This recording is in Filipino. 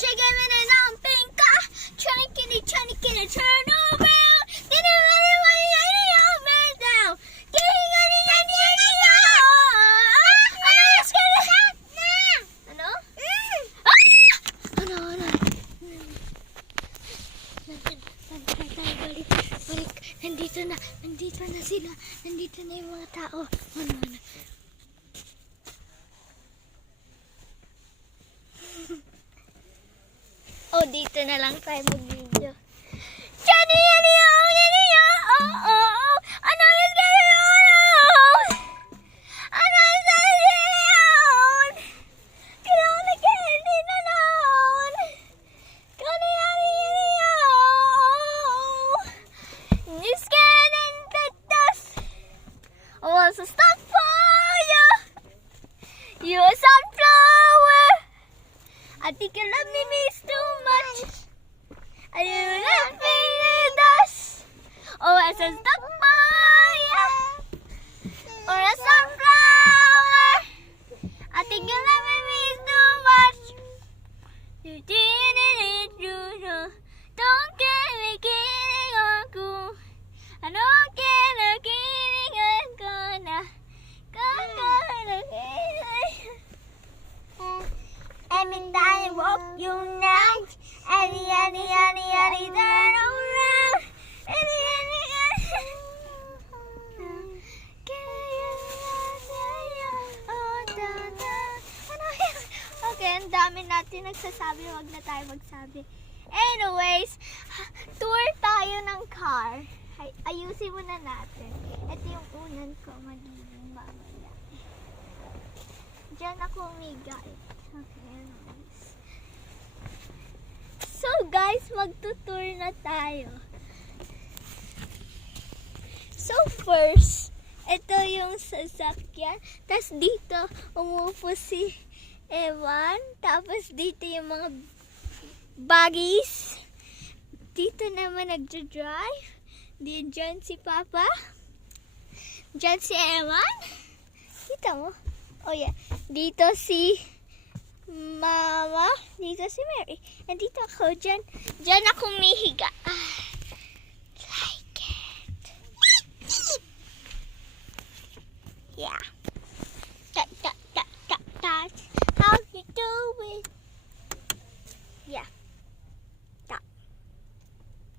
Chicken and I'm pink. Trying to turn around. Didn't really want to man down. Getting on the ano? Ano? Balik. Nandito na sila. Nandito na yung mga tao. Ano? Oh, dito na lang tayo mag-video. Johnny, oh. Ano is going on? Ano is going on? Kailangan na candy na noon. It's getting pictures. I want to stop fire. You're a sunflower. I think you love me too much. I do nothing in dust. Oh, I said stop fire. Or a sunflower. I think you love me too much. You did it, don't get me kidding ako. I don't get a kidding ako na. Every time I walk you night, any, turn around. Okay, ang dami natin nagsasabi, wag na tayo magsabi. Anyways, tour tayo ng car. Ayusin muna natin. Ito yung unan ko, magiging mamaya. Diyan ako umigay. Okay, anyways. So guys, magtutour na tayo. So first, ito yung sasakyan. Tapos dito, umupo si Ewan. Tapos dito yung mga buggies. Dito naman nagja-drive. Diyan si Papa. Diyan si Ewan. Kita mo? Oh yeah. Dito si Mama. Dito si Mary. And dito ako. Diyan ako mihiga.